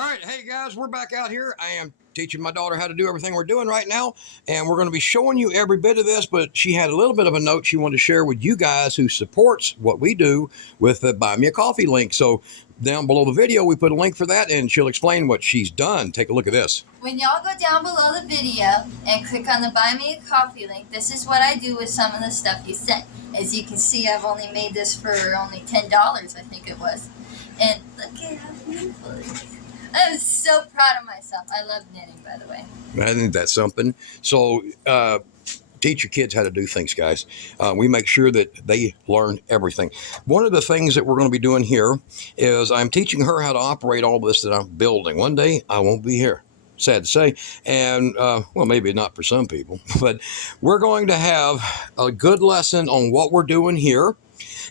All right, hey guys, we're back out here. I am teaching my daughter how to do everything we're doing right now, and we're going to be showing you every bit of this, but she had a little bit of a note she wanted to share with you guys who supports what we do with the Buy Me a Coffee link. So down below the video, we put a link for that, and she'll explain what she's done. Take a look at this. When y'all go down below the video and click on the Buy Me a Coffee link, this is what I do with some of the stuff you sent. As you can see, I've only made this for only $10, I think it was. And look at how beautiful it is. I'm so proud of myself. I love knitting, by the way. I think that's something. So teach your kids how to do things, guys. We make sure that they learn everything. One of the things that we're going to be doing here is I'm teaching her how to operate all this that I'm building. One day I won't be here, sad to say, and well, maybe not for some people, but we're going to have a good lesson on what we're doing here.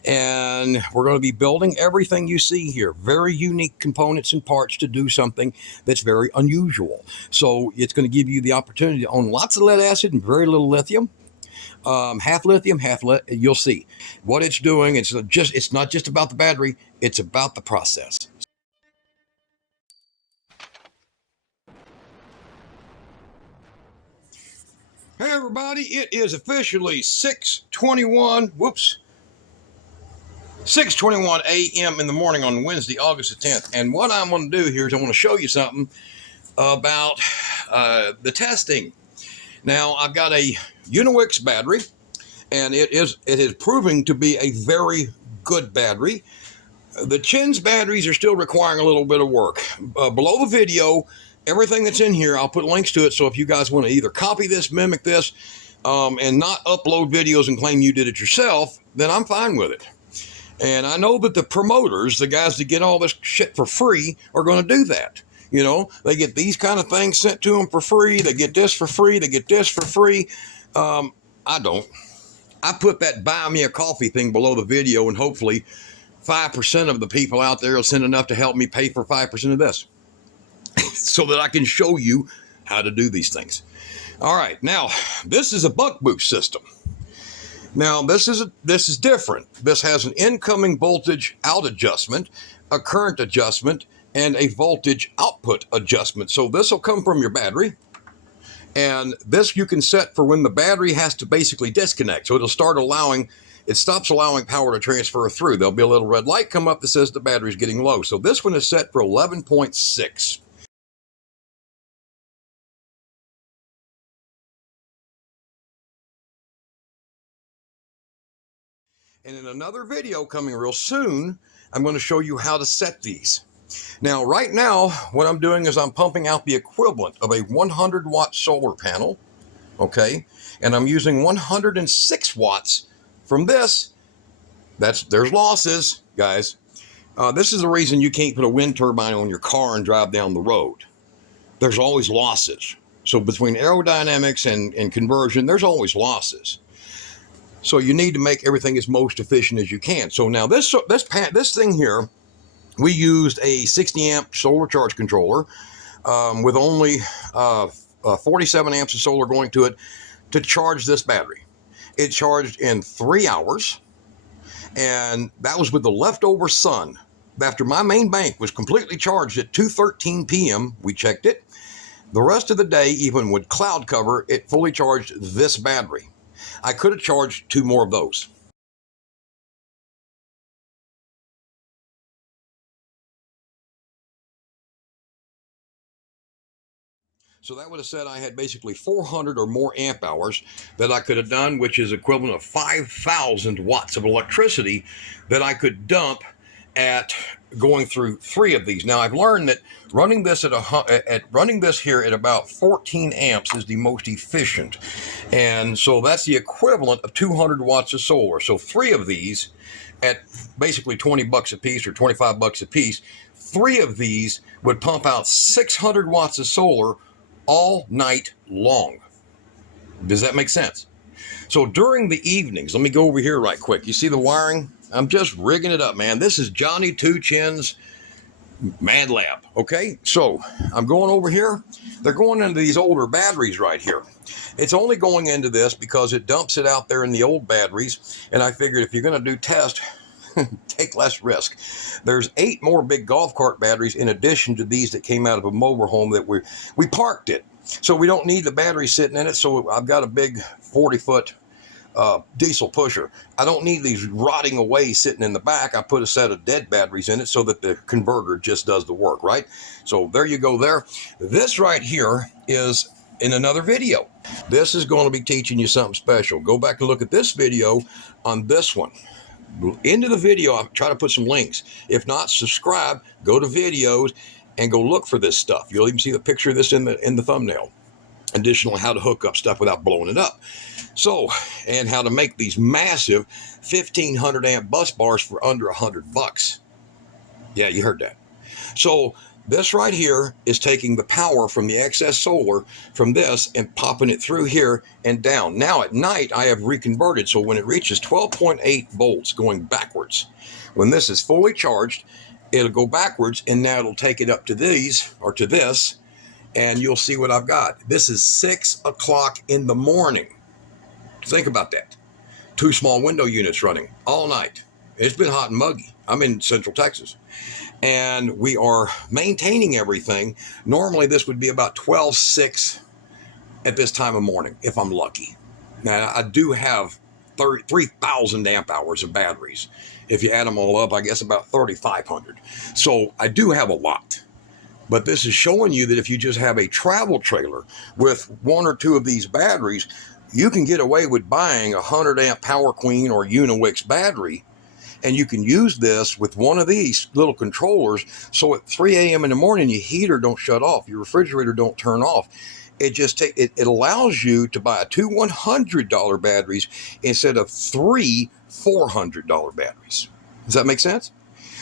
And we're going to be building everything you see here. Very unique components and parts to do something that's very unusual. So it's going to give you the opportunity to own lots of lead acid and very little lithium. Half lithium, half lead. You'll see what it's doing. It's not just about the battery. It's about the process. Hey everybody, it is officially 6:21. 6:21 a.m. in the morning on Wednesday, August the 10th. And what I'm going to do here is I want to show you something about the testing. Now, I've got a Uniwix battery, and it is proving to be a very good battery. The Chin's batteries are still requiring a little bit of work. Below the video, everything that's in here, I'll put links to it. So if you guys want to either copy this, mimic this, and not upload videos and claim you did it yourself, then I'm fine with it. And I know that the promoters, the guys that get all this shit for free, are going to do that. You know, they get these kind of things sent to them for free. They get this for free. They get this for free. I don't. I put that Buy Me a Coffee thing below the video, and hopefully 5% of the people out there will send enough to help me pay for 5% of this so that I can show you how to do these things. All right. Now, this is a buck boost system. Now, this is different. This has an incoming voltage out adjustment, a current adjustment, and a voltage output adjustment. So this will come from your battery, and this you can set for when the battery has to basically disconnect. So it stops allowing power to transfer through. There'll be a little red light come up that says the battery's getting low. So this one is set for 11.6. And in another video coming real soon, I'm going to show you how to set these. Now, right now, what I'm doing is I'm pumping out the equivalent of a 100-watt solar panel, okay? And I'm using 106 watts from this. There's losses, guys. This is the reason you can't put a wind turbine on your car and drive down the road. There's always losses. So between aerodynamics and conversion, there's always losses. So you need to make everything as most efficient as you can. So now this thing here, we used a 60 amp solar charge controller with only 47 amps of solar going to it to charge this battery. It charged in 3 hours, and that was with the leftover sun. After my main bank was completely charged at 2:13 p.m., we checked it. The rest of the day, even with cloud cover, it fully charged this battery. I could have charged 2 more of those. So that would have said I had basically 400 or more amp hours that I could have done, which is equivalent of 5,000 watts of electricity that I could dump at going through 3 of these. Now I've learned that running this here at about 14 amps is the most efficient, and so that's the equivalent of 200 watts of solar. So 3 of these at basically 20 bucks a piece or 25 bucks a piece, 3 of these would pump out 600 watts of solar all night long. Does that make sense? So during the evenings, let me go over here right quick. You see the wiring? I'm just rigging it up, man. This is Johnny Two Chin's Mad Lab, okay? So I'm going over here. They're going into these older batteries right here. It's only going into this because it dumps it out there in the old batteries, and I figured if you're going to do test, Take less risk. There's 8 more big golf cart batteries in addition to these that came out of a mobile home that we parked it. So we don't need the battery sitting in it. So I've got a big 40-foot diesel pusher. I don't need these rotting away sitting in the back. I put a set of dead batteries in it so that the converter just does the work, right? So there you go there. This right here is in another video. This is going to be teaching you something special. Go back and look at this video on this one. Into the video, I'll try to put some links. If not, subscribe, go to videos, and go look for this stuff. You'll even see the picture of this in the thumbnail. Additionally, how to hook up stuff without blowing it up. So, and how to make these massive 1500 amp bus bars for under $100. Yeah, you heard that. So this right here is taking the power from the excess solar from this and popping it through here and down. Now at night, I have reconverted. So when it reaches 12.8 volts going backwards, when this is fully charged, it'll go backwards, and now it'll take it up to these or to this, and you'll see what I've got. This is 6 o'clock in the morning. Think about that. 2 small window units running all night. It's been hot and muggy. I'm in Central Texas. And we are maintaining everything. Normally this would be about 12.6 at this time of morning, if I'm lucky. Now I do have 3,000 amp hours of batteries. If you add them all up, I guess about 3,500. So I do have a lot. But this is showing you that if you just have a travel trailer with 1 or 2 of these batteries, you can get away with buying a 100 amp Power Queen or Uniwix battery, and you can use this with one of these little controllers. So at 3 a.m. in the morning, your heater don't shut off, your refrigerator don't turn off. It allows you to buy 2 $100 batteries instead of 3 $400 batteries. Does that make sense?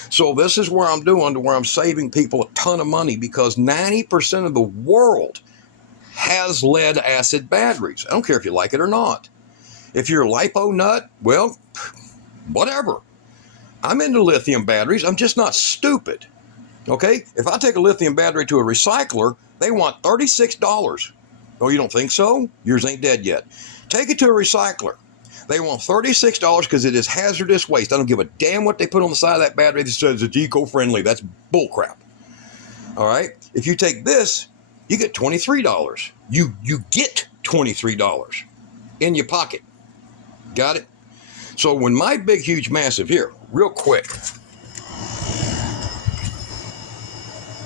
So this is where I'm doing to where I'm saving people a ton of money, because 90% of the world has lead acid batteries. I don't care if you like it or not. If you're a lipo nut, well, whatever. I'm into lithium batteries. I'm just not stupid. Okay? If I take a lithium battery to a recycler, they want $36. Oh, you don't think so? Yours ain't dead yet. Take it to a recycler. They want $36 because it is hazardous waste. I don't give a damn what they put on the side of that battery that says it's eco-friendly. That's bullcrap. All right? If you take this, you get $23. You get $23 in your pocket. Got it? So when my big, huge, massive here, real quick.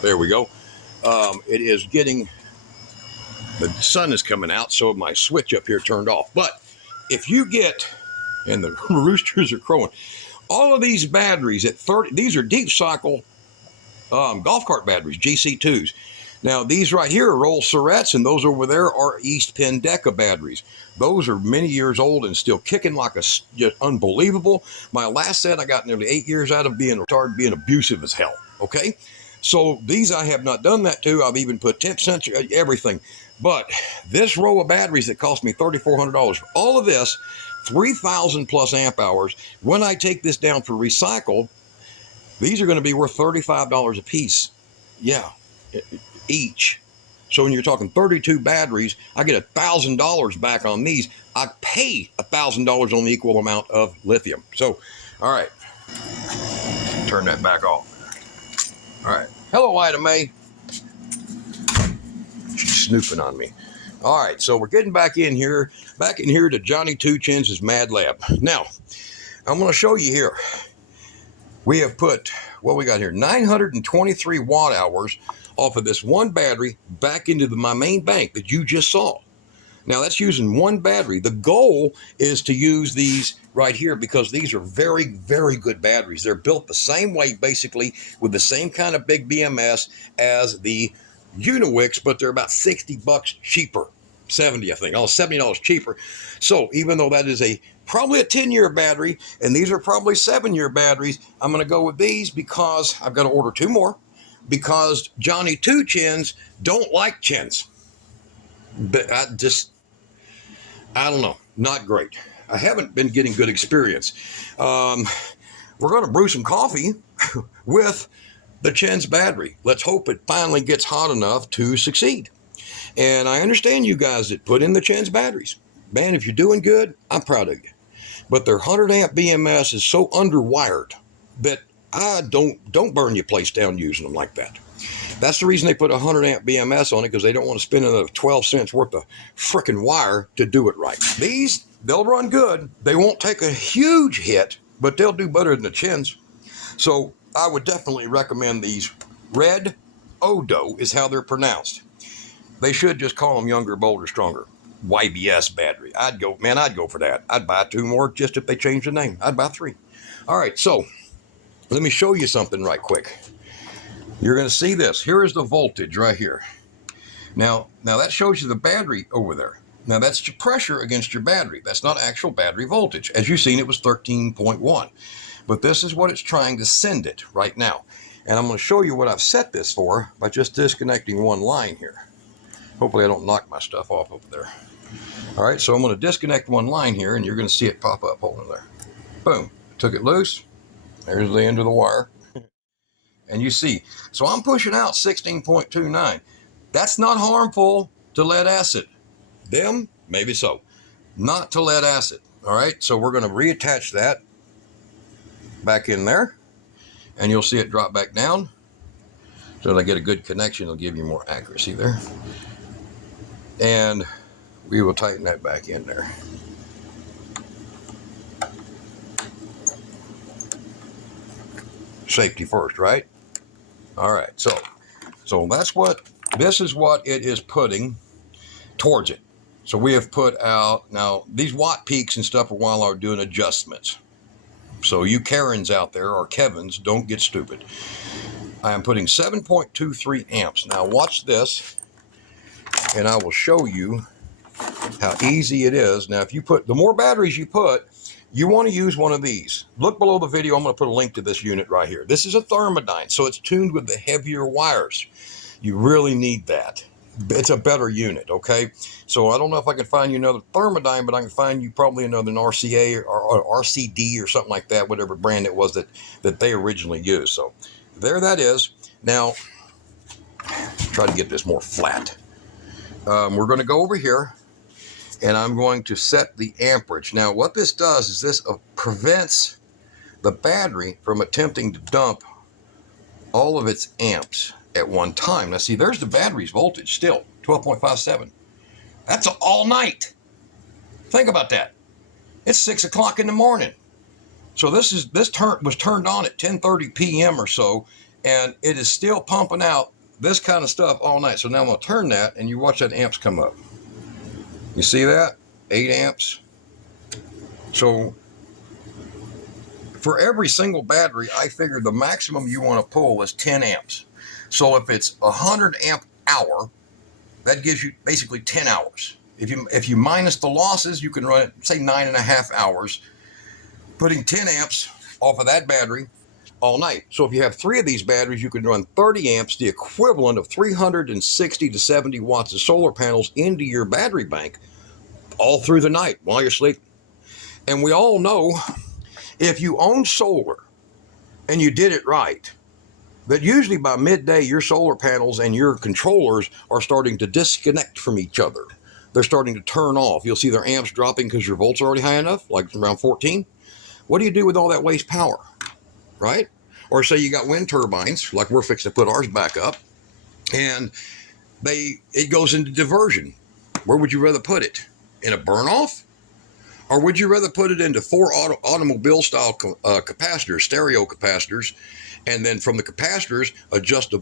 There we go. It is getting, the sun is coming out, so my switch up here turned off. But if you get, and the roosters are crowing, all of these batteries at 30, these are deep cycle golf cart batteries, GC2s. Now, these right here are Roll Surrettes, and those over there are East Penn Deca batteries. Those are many years old and still kicking like a, just unbelievable. My last set, I got nearly 8 years out of being retarded, being abusive as hell, okay? So these I have not done that to. I've even put temp sensor, everything. But this row of batteries that cost me $3,400, all of this, 3,000 plus amp hours. When I take this down for recycle, these are going to be worth $35 a piece. Yeah, each. So when you're talking 32 batteries, I get $1,000 back on these. I pay $1,000 on the equal amount of lithium. So, all right, turn that back off. All right. Hello, Ida Mae. She's snooping on me. All right, so we're getting back in here to Johnny Two Chins' Mad Lab. Now, I'm going to show you here. We have put, what we got here, 923 watt hours off of this one battery back into my main bank that you just saw. Now, that's using one battery. The goal is to use these right here because these are very, very good batteries. They're built the same way, basically, with the same kind of big BMS as the Uniwix, but they're about $60 cheaper. 70, I think, almost $70 cheaper. So even though that is probably a 10-year battery, and these are probably 7-year batteries, I'm going to go with these because I've got to order 2 more, because Johnny Two Chins don't like chins. But I don't know, not great. I haven't been getting good experience. We're going to brew some coffee with the Chins battery. Let's hope it finally gets hot enough to succeed. And I understand you guys that put in the Chins batteries. Man, if you're doing good, I'm proud of you. but their 100 amp BMS is so underwired that I don't burn your place down using them like that. That's the reason they put a 100 amp BMS on it, because they don't want to spend another 12 cents worth of frickin' wire to do it right. These, they'll run good. They won't take a huge hit, but they'll do better than the chins. So I would definitely recommend these. Red Odo is how they're pronounced. They should just call them Younger, Bolder, Stronger. YBS battery. I'd go for that. I'd buy 2 more just if they change the name. I'd buy 3. All right, so let me show you something right quick. You're going to see this. Here is the voltage right here. Now that shows you the battery over there. Now that's your pressure against your battery. That's not actual battery voltage. As you've seen, it was 13.1. But this is what it's trying to send it right now. And I'm going to show you what I've set this for by just disconnecting one line here. Hopefully I don't knock my stuff off over there. All right, so I'm going to disconnect one line here, and you're going to see it pop up. Hold on there. Boom. Took it loose. There's the end of the wire. And you see, so I'm pushing out 16.29. That's not harmful to lead acid. Them, maybe so. Not to lead acid. All right, so we're going to reattach that back in there, and you'll see it drop back down. So that I get a good connection, it'll give you more accuracy there. And we will tighten that back in there. Safety first, right? All right, so this is what it is putting towards it. So we have put out, now these watt peaks and stuff while are doing adjustments. So you Karens out there, or Kevins, don't get stupid. I am putting 7.23 amps. Now watch this, and I will show you how easy it is. Now if you put, the more batteries you put, you want to use one of these. Look below the video. I'm going to put a link to this unit right here. This is a thermodyne, so it's tuned with the heavier wires. You really need that. It's a better unit, okay? So I don't know if I can find you another thermodyne, but I can find you probably another RCA or RCD or something like that, whatever brand it was that they originally used. So there that is. Now, try to get this more flat. We're going to go over here, and I'm going to set the amperage. Now, what this does is this prevents the battery from attempting to dump all of its amps at one time. Now, see, there's the battery's voltage still, 12.57. That's all night. Think about that. It's 6 o'clock in the morning. So this was turned on at 10:30 p.m. or so, and it is still pumping out this kind of stuff all night. So now I'm going to turn that, and you watch that amps come up. You see that? 8 amps. So for every single battery, I figure the maximum you want to pull is 10 amps. So if it's 100 amp hour, that gives you basically 10 hours. If you minus the losses, you can run it, say 9.5 hours, putting 10 amps off of that battery all night. So if you have 3 of these batteries, you can run 30 amps, the equivalent of 360 to 70 watts of solar panels into your battery bank all through the night while you're sleeping. And we all know, if you own solar and you did it right, that usually by midday, your solar panels and your controllers are starting to disconnect from each other. They're starting to turn off. You'll see their amps dropping because your volts are already high enough, like around 14. What do you do with all that waste power, right? Or say you got wind turbines, like we're fixing to put ours back up, and it goes into diversion. Where would you rather put it? In a burn-off? Or would you rather put it into 4 automobile-style capacitors, stereo capacitors, and then from the capacitors, adjust the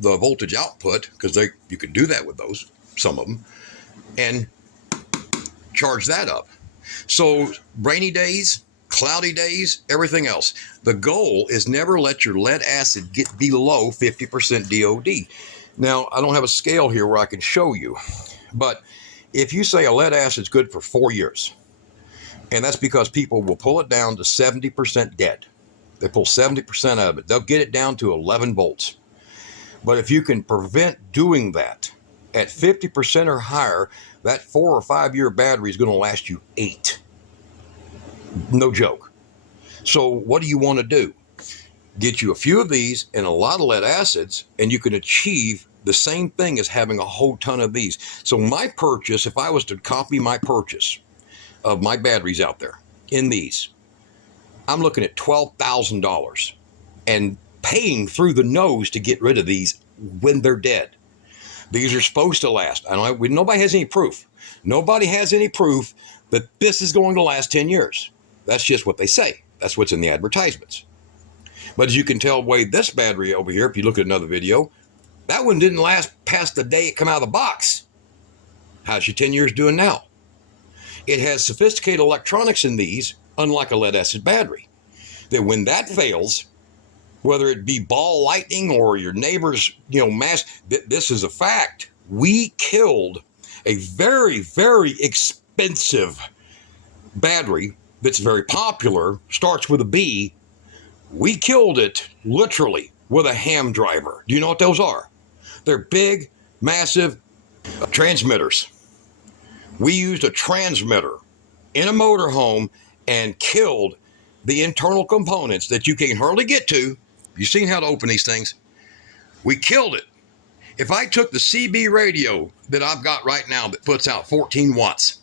voltage output, because you can do that with those, some of them, and charge that up. So rainy days, cloudy days, everything else. The goal is never let your lead acid get below 50% DOD. Now, I don't have a scale here where I can show you, but if you say a lead acid's good for 4 years, and that's because people will pull it down to 70% dead. They pull 70% of it. They'll get it down to 11 volts. But if you can prevent doing that at 50% or higher, that 4 or 5 year battery is going to last you 8. No joke. So what do you want to do? Get you a few of these and a lot of lead acids, and you can achieve the same thing as having a whole ton of these. So my purchase, if I was to copy my purchase of my batteries out there, in these, I'm looking at $12,000 and paying through the nose to get rid of these when they're dead. These are supposed to last. Nobody has any proof. Nobody has any proof that this is going to last 10 years. That's just what they say. That's what's in the advertisements. But as you can tell, Wade, this battery over here, if you look at another video, that one didn't last past the day it came out of the box. How's your 10 years doing now? It has sophisticated electronics in these, unlike a lead acid battery, that when that fails, whether it be ball lightning or your neighbor's, this is a fact. We killed a very, very expensive battery that's very popular, starts with a B. We killed it literally with a ham driver. Do you know what those are? They're big, massive transmitters. We used a transmitter in a motorhome and killed the internal components that you can hardly get to. You've seen how to open these things. We killed it. If I took the CB radio that I've got right now that puts out 14 watts,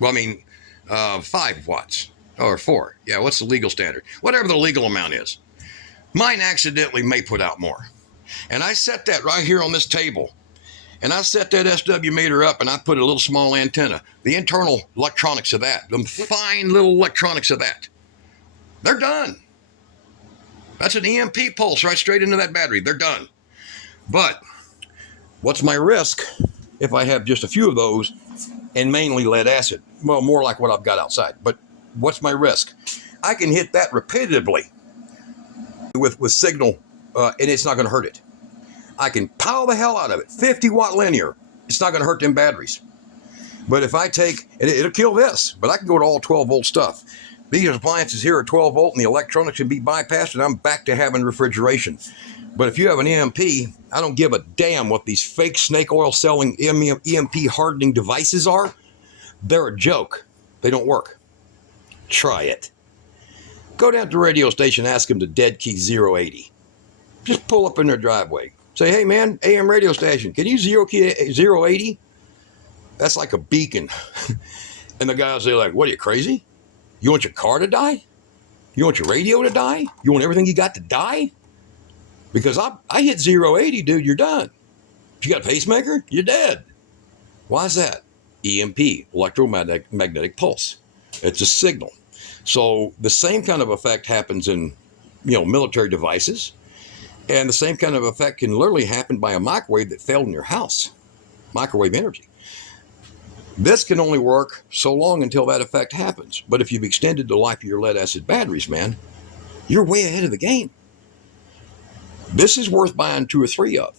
5 watts or 4. Yeah, what's the legal standard? Whatever the legal amount is. Mine accidentally may put out more. And I set that right here on this table. And I set that SW meter up and I put a little small antenna. The internal electronics of that, the fine little electronics of that, they're done. That's an EMP pulse right straight into that battery. They're done. But what's my risk if I have just a few of those and mainly lead acid? Well, more like what I've got outside. But what's my risk? I can hit that repetitively with signal and it's not going to hurt it. I can power the hell out of it. 50 watt linear. It's not going to hurt them batteries. But if I take, it'll kill this, but I can go to all 12 volt stuff. These appliances here are 12 volt and the electronics can be bypassed and I'm back to having refrigeration. But if you have an EMP, I don't give a damn what these fake snake oil selling EMP hardening devices are. They're a joke. They don't work. Try it. Go down to the radio station, ask them to dead key 080. Just pull up in their driveway. Say, hey man, AM radio station, can you zero key 080? That's like a beacon. And the guys, they're like, what, are you crazy? You want your car to die? You want your radio to die? You want everything you got to die? Because I hit 080, dude, you're done. If you got a pacemaker, you're dead. Why is that? EMP, electromagnetic pulse. It's a signal. So the same kind of effect happens in, military devices. And the same kind of effect can literally happen by a microwave that failed in your house. Microwave energy. This can only work so long until that effect happens. But if you've extended the life of your lead acid batteries, man, you're way ahead of the game. This is worth buying 2 or 3 of.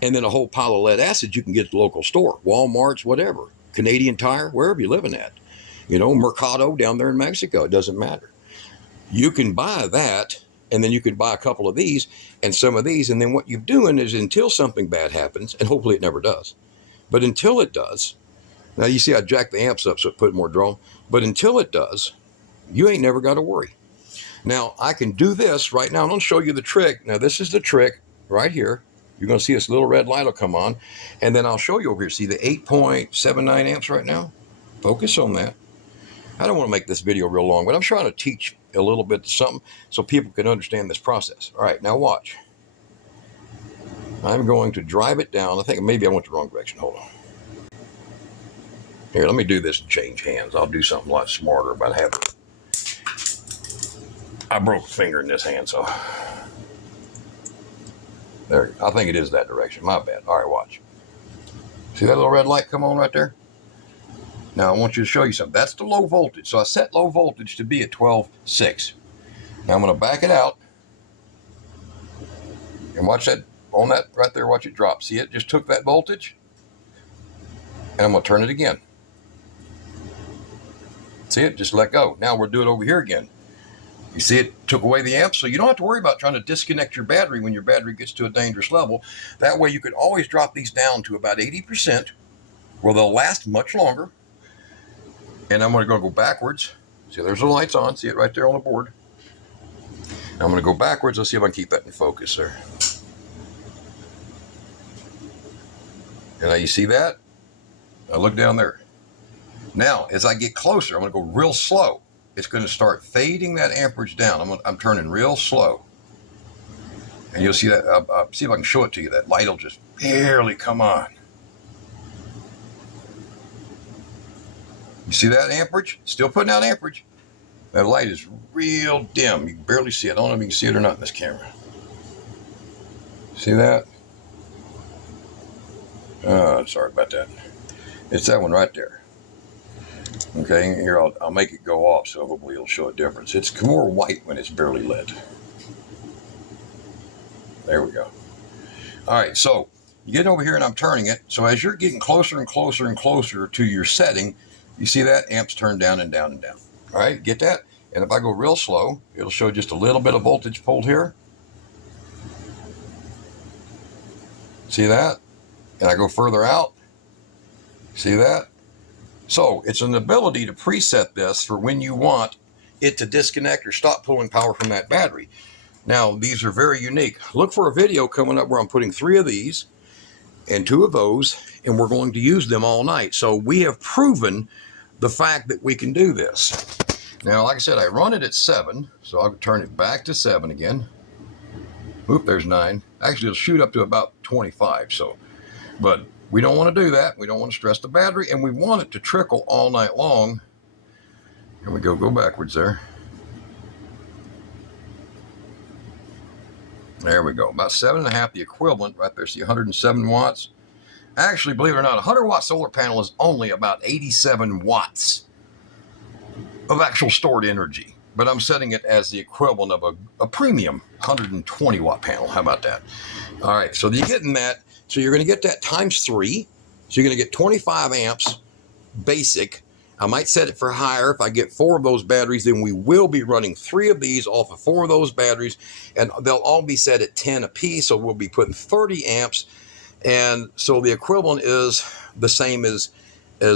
And then a whole pile of lead acid you can get at the local store. Walmart's, whatever. Canadian Tire, wherever you're living at. Mercado down there in Mexico. It doesn't matter. You can buy that, and then you can buy a couple of these and some of these. And then what you're doing is until something bad happens, and hopefully it never does. But until it does, now you see I jacked the amps up so it put more draw. But until it does, you ain't never got to worry. Now, I can do this right now. I'm going to show you the trick. Now, this is the trick right here. You're going to see this little red light will come on. And then I'll show you over here. See the 8.79 amps right now? Focus on that. I don't want to make this video real long, but I'm trying to teach a little bit of something so people can understand this process. All right, now watch. I'm going to drive it down. I think maybe I went the wrong direction. Hold on. Here, let me do this and change hands. I'll do something a lot smarter about having it. I broke a finger in this hand, so there. I think it is that direction. My bad. All right, watch. See that little red light come on right there? Now I want you to show you something. That's the low voltage. So I set low voltage to be at 12.6. Now I'm going to back it out and watch that on that right there. Watch it drop. See, it just took that voltage, and I'm going to turn it again. See it? Just let go. Now we'll do it over here again. You see it took away the amp, so you don't have to worry about trying to disconnect your battery when your battery gets to a dangerous level. That way you can always drop these down to about 80%, where they'll last much longer. And I'm going to go backwards. See, there's the lights on. See it right there on the board. Now I'm going to go backwards. Let's see if I can keep that in focus there. And now you see that? Now look down there. Now, as I get closer, I'm going to go real slow. It's going to start fading that amperage down. I'm turning real slow. And you'll see that. I'll see if I can show it to you. That light will just barely come on. You see that amperage? Still putting out amperage. That light is real dim. You can barely see it. I don't know if you can see it or not in this camera. See that? Sorry about that. It's that one right there. Okay, here I'll make it go off, so hopefully it'll show a difference. It's more white when it's barely lit. There we go. All right, so you get over here and I'm turning it. So as you're getting closer and closer and closer to your setting, you see that amps turn down and down and down. All right, get that? And if I go real slow, it'll show just a little bit of voltage pulled here. See that? And I go further out. See that? So it's an ability to preset this for when you want it to disconnect or stop pulling power from that battery. Now, these are very unique. Look for a video coming up where I'm putting 3 of these and 2 of those, and we're going to use them all night. So we have proven the fact that we can do this. Now, like I said, I run it at 7, so I'll turn it back to 7 again. Oop, there's 9. Actually, it'll shoot up to about 25. So, but we don't want to do that. We don't want to stress the battery, and we want it to trickle all night long. Here we go. Go backwards there. There we go. About 7.5, the equivalent right there. See, 107 watts. Actually, believe it or not, a 100-watt solar panel is only about 87 watts of actual stored energy. But I'm setting it as the equivalent of a premium 120-watt panel. How about that? All right, so you're getting that. So you're going to get that times 3. So you're going to get 25 amps basic. I might set it for higher. If I get 4 of those batteries, then we will be running 3 of these off of 4 of those batteries, and they'll all be set at 10 apiece. So we'll be putting 30 amps. And so the equivalent is the same as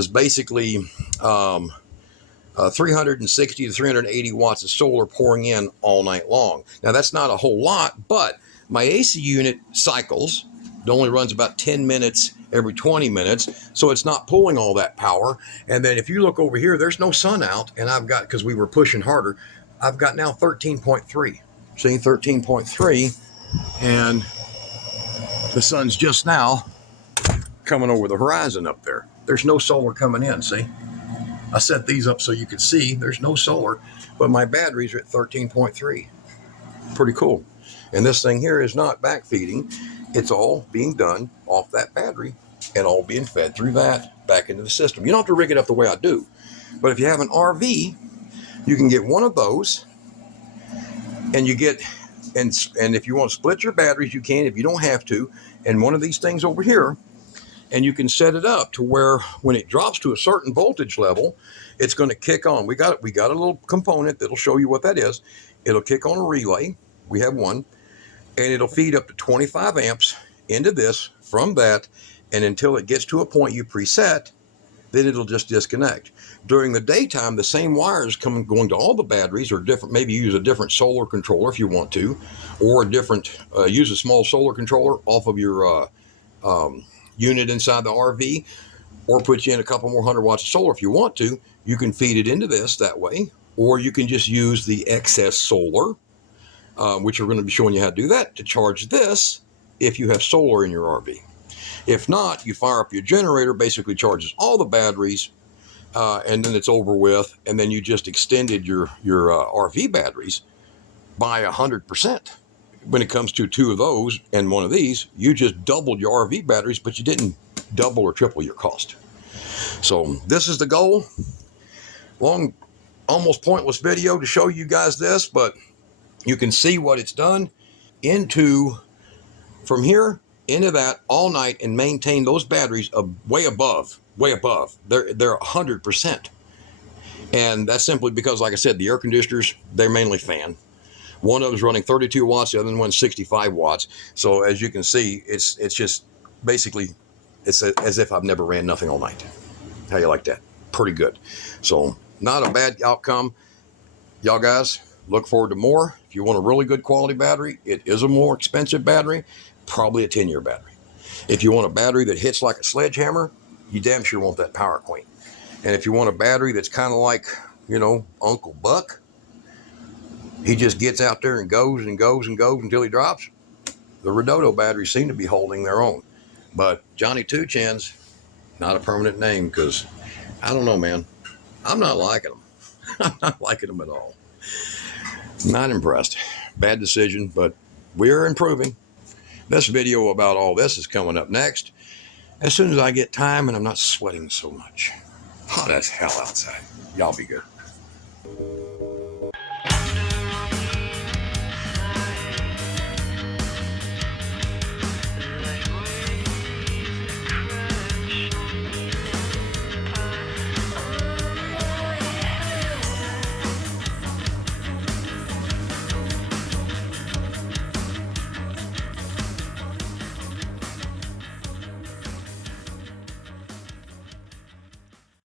basically 360 to 380 watts of solar pouring in all night long. Now, that's not a whole lot, but my AC unit cycles. It only runs about 10 minutes every 20 minutes, so it's not pulling all that power. And then if you look over here, there's no sun out, and I've got, because we were pushing harder, I've got now 13.3. See, 13.3, and the sun's just now coming over the horizon up there. There's no solar coming in, see? I set these up so you could see there's no solar, but my batteries are at 13.3. Pretty cool. And this thing here is not backfeeding. It's all being done off that battery and all being fed through that back into the system. You don't have to rig it up the way I do. But if you have an RV, you can get one of those, and you get, and if you want to split your batteries, you can. If you don't have to, and one of these things over here, and you can set it up to where when it drops to a certain voltage level, it's going to kick on. We got a little component that'll show you what that is. It'll kick on a relay. We have one. And it'll feed up to 25 amps into this from that, and until it gets to a point you preset, then it'll just disconnect. During the daytime, the same wires going to all the batteries, or different. Maybe use a different solar controller if you want to, or a different use a small solar controller off of your unit inside the RV, or put you in a couple more 100 watts of solar if you want to. You can feed it into this that way, or you can just use the excess solar. Which we're going to be showing you how to do that, to charge this if you have solar in your RV. If not, you fire up your generator, basically charges all the batteries, and then it's over with, and then you just extended your RV batteries by 100%. When it comes to 2 of those and 1 of these, you just doubled your RV batteries, but you didn't double or triple your cost. So this is the goal. Long, almost pointless video to show you guys this, but you can see what it's done from here into that all night, and maintain those batteries way above. They're 100%. And that's simply because, like I said, the air conditioners, they're mainly fan. One of them is running 32 watts, the other one's 65 watts. So as you can see, it's just basically, it's as if I've never ran nothing all night. How you like that? Pretty good. So not a bad outcome. Y'all guys, look forward to more. If you want a really good quality battery, it is a more expensive battery, probably a 10-year battery. If you want a battery that hits like a sledgehammer, you damn sure want that Power Queen. And if you want a battery that's kind of like, you know, Uncle Buck, he just gets out there and goes and goes and goes until he drops. The Redodo batteries seem to be holding their own. But Johnny Two Chins, not a permanent name, because I don't know, man. I'm not liking them. I'm not liking them at all. Not impressed. Bad decision, but we're improving. This video about all this is coming up next, as soon as I get time and I'm not sweating so much. Hot as hell outside. Y'all be good.